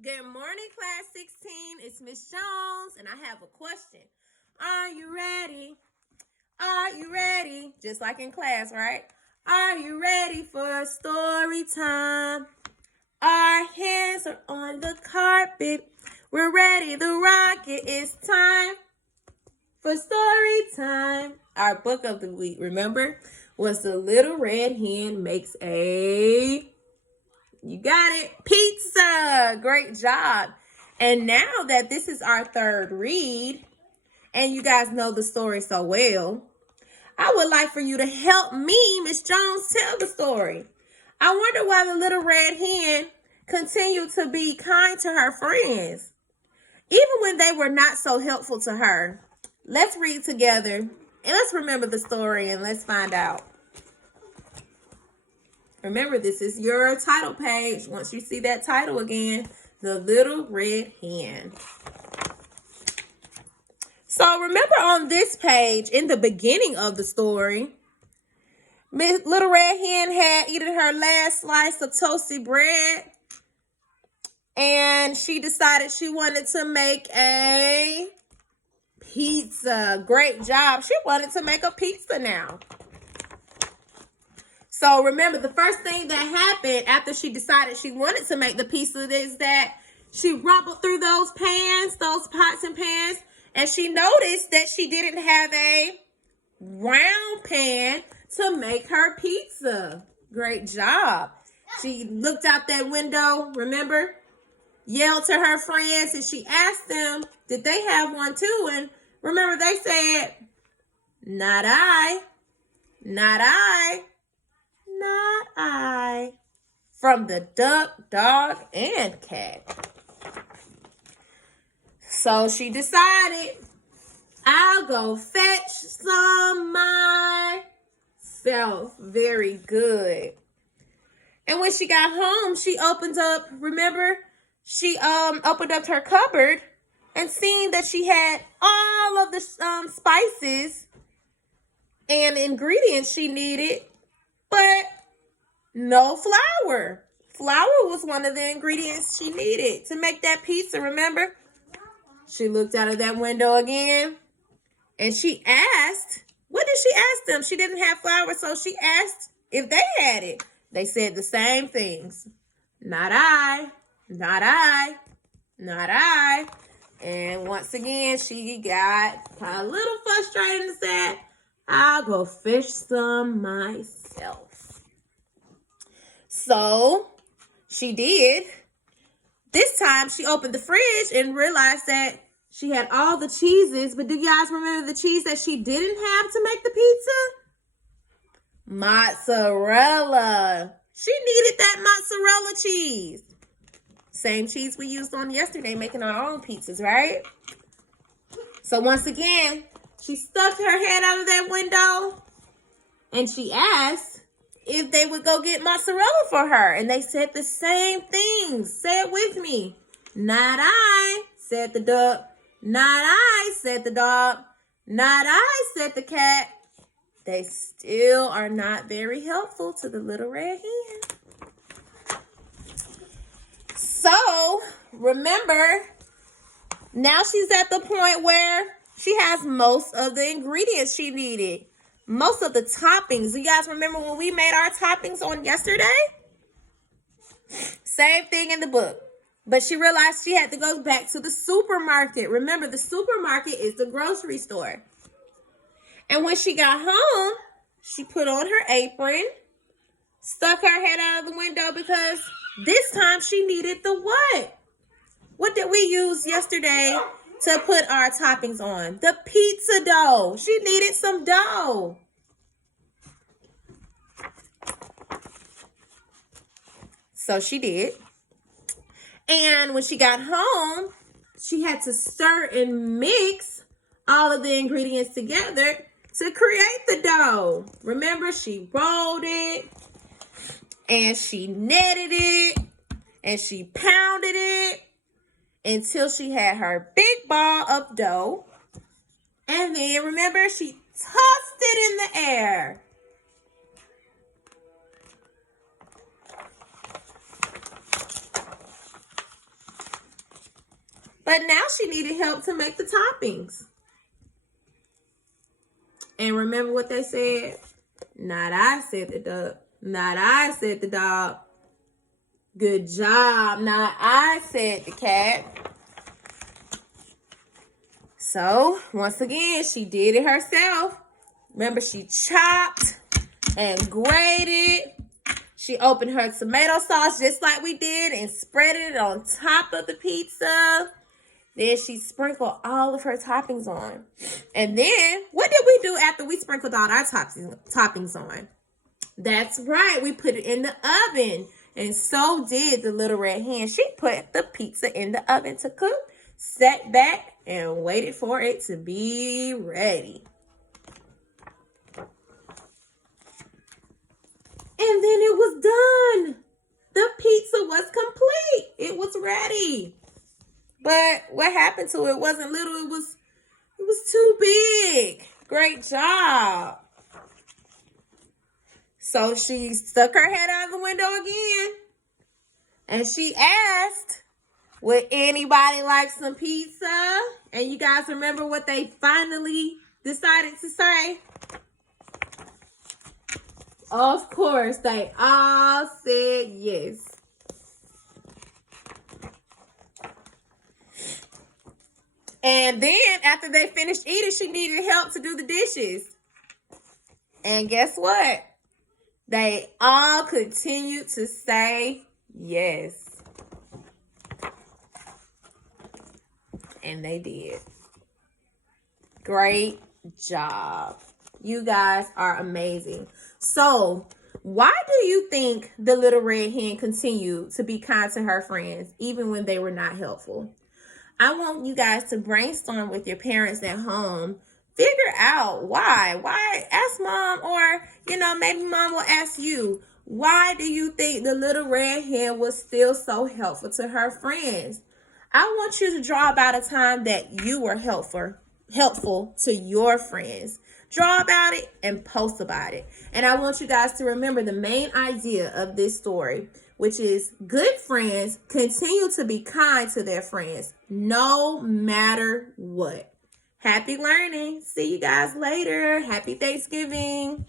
Good morning, class 16. It's Miss Jones, and I have a question. Are you ready? Are you ready? Just like in class, right? Are you ready for story time? Our hands are on the carpet. We're ready to rock it. It's time for story time. Our book of the week, remember, was The Little Red Hen Makes a... You got it. Pizza. Great job. And now that this is our third read, and you guys know the story so well, I would like for you to help me, Miss Jones, tell the story. I wonder why the little red hen continued to be kind to her friends, even when they were not so helpful to her. Let's read together, and let's remember the story, and let's find out. Remember, this is your title page. Once you see that title again, The Little Red Hen. So remember on this page, in the beginning of the story, Miss Little Red Hen had eaten her last slice of toasted bread, and she decided she wanted to make a pizza. Great job. She wanted to make a pizza now. So remember, the first thing that happened after she decided she wanted to make the pizza is that she rumbled through those pans, those pots and pans, and she noticed that she didn't have a round pan to make her pizza. Great job. She looked out that window, remember, yelled to her friends, and she asked them, did they have one too? And remember, they said, not I, not I. Not I. From the duck, dog, and cat. So she decided, I'll go fetch some myself. Very good. And when she got home, she opened up, remember, she opened up her cupboard and seen that she had all of the spices and ingredients she needed, but no flour. Flour was one of the ingredients she needed to make that pizza, remember? She looked out of that window again, and she asked, what did she ask them? She didn't have flour, so she asked if they had it. They said the same things. Not I, not I, not I. And once again, she got a little frustrated and said, I'll go fish some myself. So she did. This time she opened the fridge and realized that she had all the cheeses. But do you guys remember the cheese that she didn't have to make the pizza? Mozzarella. She needed that mozzarella cheese. Same cheese we used on yesterday making our own pizzas, right? So once again, she stuck her head out of that window and she asked if they would go get mozzarella for her. And they said the same things. Say it with me. Not I, said the duck. Not I, said the dog. Not I, said the cat. They still are not very helpful to the little red hen. So, remember, now she's at the point where she has most of the ingredients she needed. Most of the toppings. Do you guys remember when we made our toppings on yesterday? Same thing in the book. But she realized she had to go back to the supermarket. Remember, the supermarket is the grocery store. And when she got home, she put on her apron, stuck her head out of the window because this time she needed the what? What did we use yesterday to put our toppings on? The pizza dough. She needed some dough. So she did. And when she got home, she had to stir and mix all of the ingredients together to create the dough. Remember, she rolled it, and she kneaded it, and she pounded it until she had her big ball of dough. And then, remember, she tossed it in the air. But now she needed help to make the toppings. And remember what they said? Not I, said the duck. Not I, said the dog. Good job. Not I, said the cat. So, once again, she did it herself. Remember, she chopped and grated. She opened her tomato sauce just like we did and spread it on top of the pizza. Then she sprinkled all of her toppings on. And then, what did we do after we sprinkled all our toppings on? That's right, we put it in the oven. And so did the Little Red Hen. She put the pizza in the oven to cook, sat back, and waited for it to be ready. And then it was done. The pizza was complete. It was ready. But what happened to it wasn't little. It was too big. Great job. So she stuck her head out of the window again. And she asked, would anybody like some pizza? And you guys remember what they finally decided to say? Of course, they all said yes. And then after they finished eating, she needed help to do the dishes. And guess what? They all continued to say yes. And they did. Great job. You guys are amazing. So, why do you think the Little Red Hen continued to be kind to her friends, even when they were not helpful? I want you guys to brainstorm with your parents at home. Figure out why. Why? Ask mom, or, maybe mom will ask you, why do you think the Little Red Hen was still so helpful to her friends? I want you to draw about a time that you were helpful to your friends. Draw about it and post about it. And I want you guys to remember the main idea of this story, which is good friends continue to be kind to their friends, no matter what. Happy learning. See you guys later. Happy Thanksgiving.